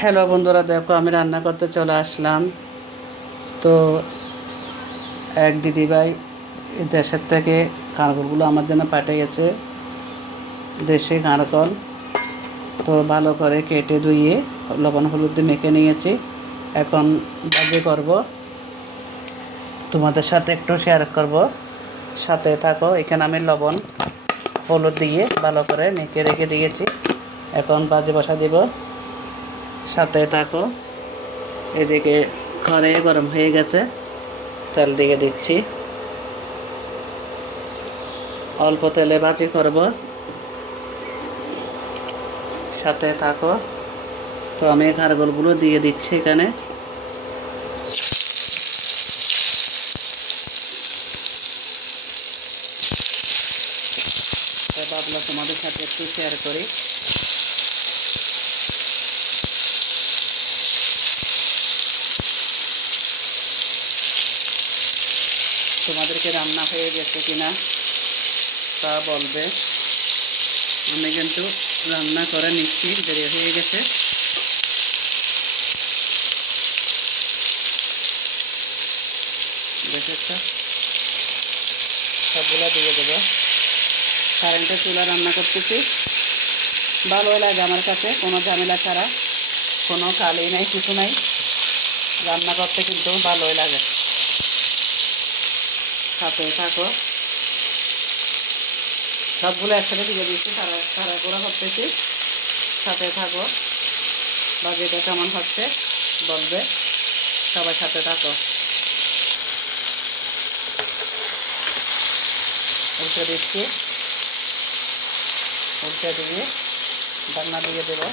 Hello বন্ধুরা, দেখো আমি রান্না করতে চলে আসলাম। তো এক দিদিভাই দেশের থেকে কাঁকরোলগুলো আমার জন্য পাঠিয়েছে, দেশি কাঁকরোল। তো ভালো করে কেটে ধুয়ে লবণ হলুদ দিয়ে মেখে নিয়েছি। এখন ভাজি করব, তোমাদের সাথে একটু শেয়ার করব, সাথে থাকো। এখানে আমি লবণ হলুদ দিয়ে ভালো করে মেখে রেখে দিয়েছি। এখন ভাজি বসা দিব, সাথে থাকো। এদিকে কড়াই গরম হয়ে গেছে, তেল দিয়ে দিচ্ছি। অল্প তেলে ভাজি করব, সাথে থাকো। তো আমি কাঁকরোলগুলো দিয়ে দিচ্ছি এখানে। তো ভাবলাম তোমাদের সাথে একটু শেয়ার করি। তোমাদেরকে রান্না হয়ে গেছে কিনা তা বলবে। আমি কিন্তু রান্না করে নিচ্ছি, দেরি হয়ে গেছে। দেখেছ, সবগুলো দিয়ে দেবো। কারেন্টের চুলা রান্না করতেছি, ভালোই লাগে আমার কাছে, কোনো ঝামেলা ছাড়া, কোনো কালি নাই, কিছু নাই। রান্না করতে কিন্তু ভালোই লাগে। সাথে থাকো। সবগুলো একসাথে দিয়ে দিচ্ছি, তাড়াহুড়া করতেছি। সাথে থাকো। বাজিটা কেমন হচ্ছে বলবে, সবার সাথে থাকো। উল্টে দিচ্ছি, উল্টে দিয়ে ঢাকনা দিয়ে দেবো।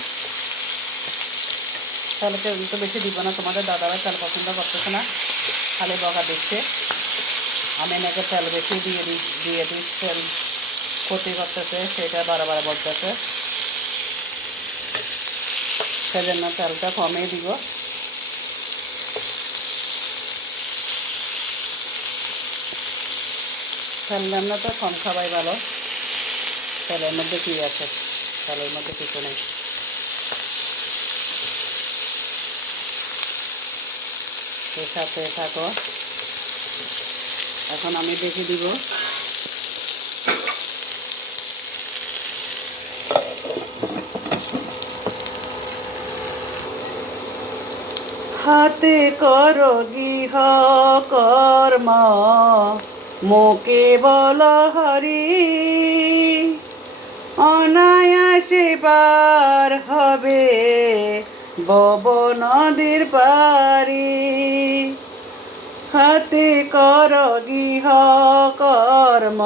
তাহলে কিন্তু বেশি দিব না, তোমাদের দাদারা তেল পছন্দ করতেছে না, খালি বকা দিচ্ছে। আমি নাকি তেল বেশি দিয়ে দিচ্ছেন, ক্ষতি করতেছে, সেটা বারবার বলতেছে। সেজন্য তেলটা কমই দিব। তেল রান্না তো কম খাওয়াই ভালো। তেলের মধ্যে কী আছে, তেলের মধ্যে কিছু নেই। এর সাথে থাকো। এখন আমি দেখে দিব। হাতে করো গৃহ কর্ম, মুখে বল হরি, অনায়াসে পার হবে ভব নদীর পারি। হাতে করো গৃহ কর্ম,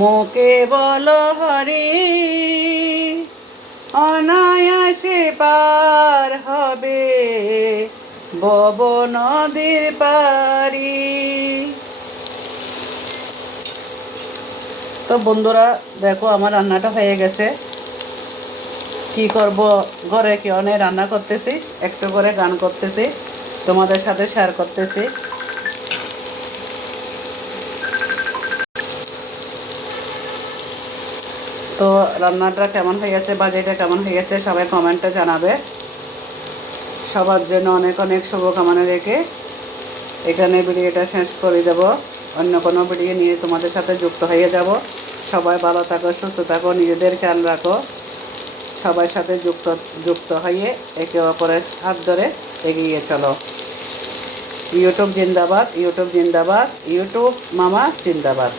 মুখে বল হরি, অনায়াসে পার হবে ভব নদীর পারি। তো বন্ধুরা দেখো, আমার রান্নাটা হয়ে গেছে। কি করব, ঘরে কেউ নেই, রান্না করতেছি, একটু করে গান করতেছি, তোমাদের সাথে শেয়ার করতেছি। তো রান্নাটা কেমন হয়ে গেছে, বাজিটা কেমন হয়ে গেছে, সবাই কমেন্টে জানাবে। সবার জন্য অনেক অনেক শুভকামনা রেখে এখানে ভিডিওটা শেষ করে দেব। অন্য কোনো ভিডিও নিয়ে তোমাদের সাথে যুক্ত হয়ে যাব। সবাই ভালো থাকো, সুস্থ থাকো, নিজেদের খেয়াল রাখো। সবার সাথে যুক্ত হয়ে একে অপরের হাত ধরে এগিয়ে চলো। ইউটিউব জিন্দাবাদ, ইউটিউব জিন্দাবাদ, ইউটিউব মামা জিন্দাবাদ।